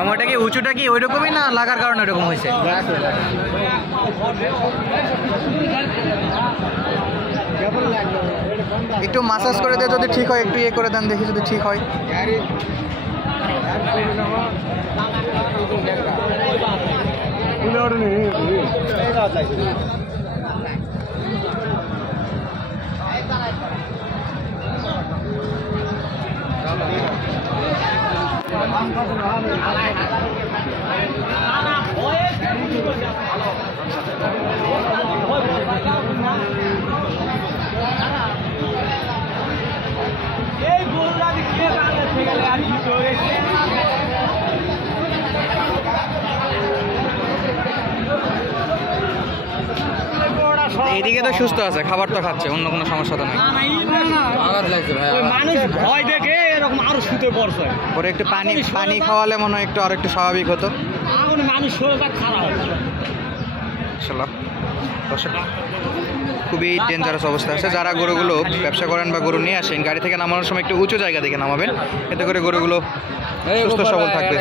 সময়টা কি উঁচুটা কি ওই রকমই না লাগার কারণে ওইরকম হয়েছে? একটু মাসাজ করে দিয়ে যদি ঠিক হয়, একটু ইয়ে করে দেন দেখি যদি ঠিক হয়। এইদিকে তো সুস্থ আছে, খাবার তো খাচ্ছে, অন্য কোনো সমস্যা তো নেই। মানুষ ভয় দেখে এরকম আরো শুতে পড়ছে। পরে একটু পানি খাওয়ালে মনে হয় একটু আর একটু স্বাভাবিক হতো। মানুষ শরীরটা খারাপ খুবই ডেঞ্জারাস অবস্থা আছে। যারা গরুগুলো ব্যবসা করেন বা গরু নিয়ে আসেন, গাড়ি থেকে নামানোর সময় একটু উঁচু জায়গা দেখে নামাবেন, এতে করে গরুগুলো সুস্থ সবল থাকবে।